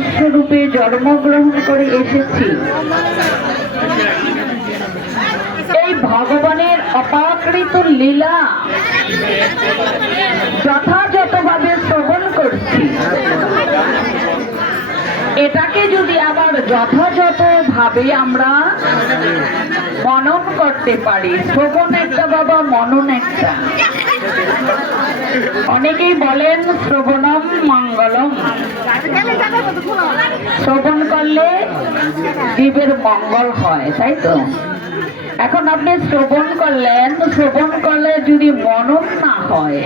মনুষ্য রূপে জন্মগ্রহণ করে এসেছি। এই ভগবানের অপাকৃত লীলা যথাযথভাবে শ্রবণ করছি এটাকে যদি আবার যথাযথভাবে আমরা মনন করতে পারি, শ্রবণ একটা বাবা, মনন একটা। অনেকেই বলেন শ্রবণম মঙ্গলম। শ্রবণ করলে জীবের মঙ্গল হয়, তাই তো? এখন আপনি শ্রবণ করলেন, শ্রবণ করলে যদি মনন না হয়,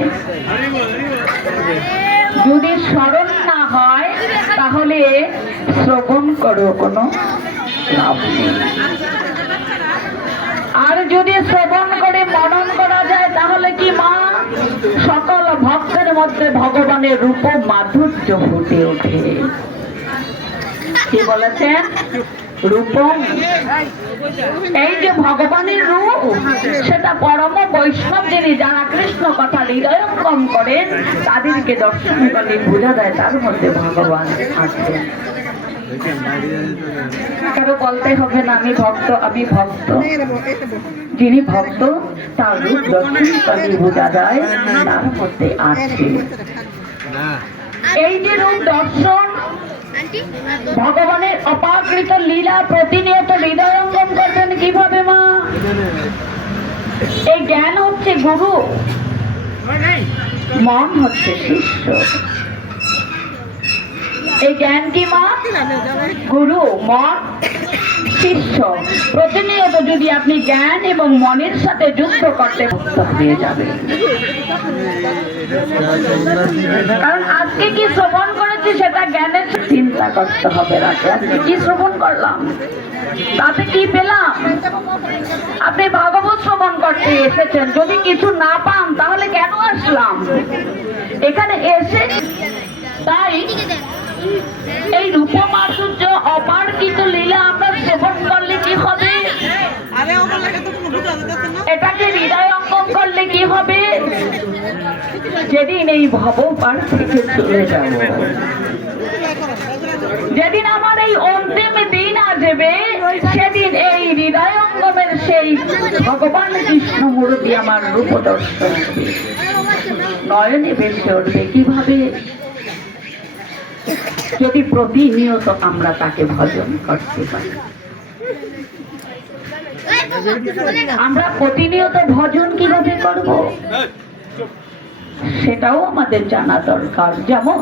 যদি স্মরণ না হয় তাহলে শ্রবণ করো, কোনো আর যদি শ্রবণ করে মনন করা যায়, তাহলে কি মা? সকল ভক্তের মধ্যে ভগবানের রূপ মাধুর্য ফুটে ওঠে। কি বলেছেন? রূপম। এই যে ভগবানের রূপ, সেটা পরম বৈষ্ণব যিনি যারা কৃষ্ণ কথা হৃদয়ঙ্গম করেন, তাদেরকে দর্শন করলে বোঝা যায় তার মধ্যে ভগবান আছেন। কারও বলতে হবে না, আমি ভক্ত আমি ভক্ত। যিনি ভক্ত, তার রূপ দর্শন করলে বোঝা যায় তার মধ্যে আছে। এই যে রূপ দর্শন ভগবানের অপাকৃত লীলা প্রতিনিয়ত হৃদয়ঙ্গম করবেন কীভাবে মা? এই জ্ঞান হচ্ছে গুরু। মন হচ্ছে শিষ্য। এই জ্ঞান কি মা? গুরু মন। শিষ্য প্রতিনিয়ত যদি আপনি জ্ঞান এবং মনের সাথে যুদ্ধ করতে হয়ে যাবে কারণ আজকে কি শ্রবণ করেছি সেটা জ্ঞানের চিন্তা করতে হবে রাতে। আজকে কি শ্রবণ করলাম? তাতে কি পেলাম? আপনি ভাগবত শ্রবণ করতে এসেছেন। যদি কিছু না পান, তাহলে কেন আসলাম? এখানে এসে তাই এই রূপ মাধুর্য অপার্কিত লীলা শ্রবণ করলে কি হবে এটাকে হৃদয় কি হবে? যেদিন এই ভব থেকে চলে যাব। যেদিন আমার এই অন্তিম দিন আসবে সেদিন এই হৃদয় অঙ্গমের সেই ভগবান কৃষ্ণ মূর্তি আমার রূপ দর্শন। নয়নে বেশি উঠবে কীভাবে? যদি প্রতিনিয়ত আমরা তাকে ভজন করতে পারি। আমরা প্রতিনিয়ত ভজন কীভাবে করব? সেটাও আমাদের জানা দরকার, যেমন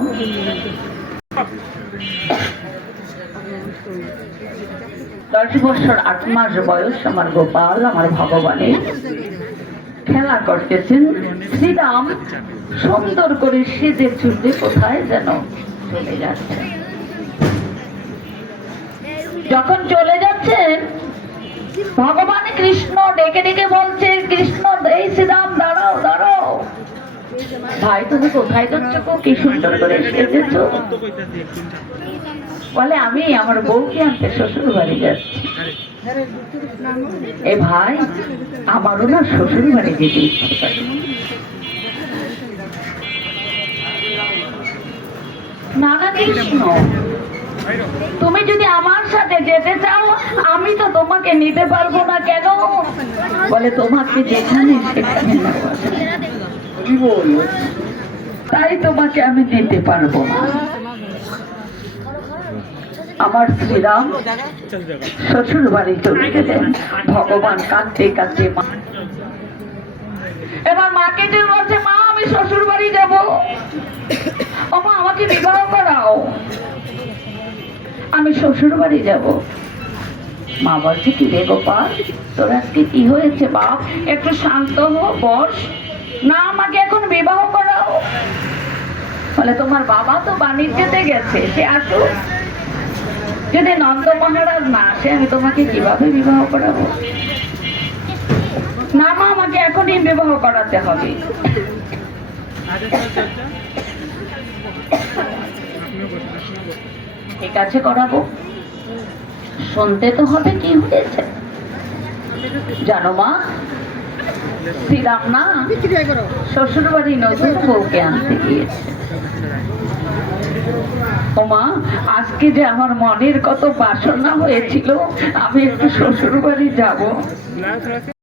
দশ বছর, আট মাস বয়স আমার গোপাল, আমার ভগবানের খেলা করতেছেন, শ্রীরাম, সুন্দর করে সেজে চুলতে কোথায় যেন চলে যাচ্ছে। যখন চলে যাচ্ছেন ভগবান কৃষ্ণ ডেকে ডেকে বলছে, কৃষ্ণ, এই শ্রীরাম, দাঁড়াও দাঁড়াও। ভাই তুমি কোথায় যাচ্ছ গো? কি সুন্দর করে সেজেছ। বলে, আমি আমার বউকে আনতে শ্বশুর বাড়ি যাচ্ছি। এ ভাই, আমারও না শ্বশুর বাড়ি যেতে ইচ্ছে নানা কৃষ্ণ তুমি যদি আমার সাথে যেতে চাও আমি তো তোমাকে নিতে পারব না কেন? বলে তোমাকে যেখানে সেখানে তাই তোমাকে আমি নিতে পারব না। আমার শ্রীরাম শ্বশুর বাড়ি চলে গেলেন। ভগবান কাঁদতে কাঁদতে মা এবার মাকে যে বলছে মা আমি শ্বশুর বাড়ি যাব। ও মা আমাকে বিবাহ করাও। আমি শ্বশুর বাড়ি যাব। মা বলছে, কি রে গোপাল? তোর আজকে কি হয়েছে বাপ? একটু শান্ত হো, বস। না, আমাকে এখন বিবাহ করাও। বলে, তোমার বাবা তো বাণিজ্যতে গেছে, সে আসুক। যদি নন্দ মহারাজ না আসে, আমি তোমাকে কীভাবে বিবাহ করাবো? না, মা, আমাকে এখনই বিবাহ করাতে হবে। ঠিক আছে করাবো। শুনতে তো হবে কি হয়েছে। জানো মা শ্রীরাম না। শ্বশুর বাড়ি নতুন বউকে আনতে গিয়েছে। ওমা আজকে যে আমার মনের কত বাসনা হয়েছিল, আমি একটু শ্বশুর বাড়ি যাব।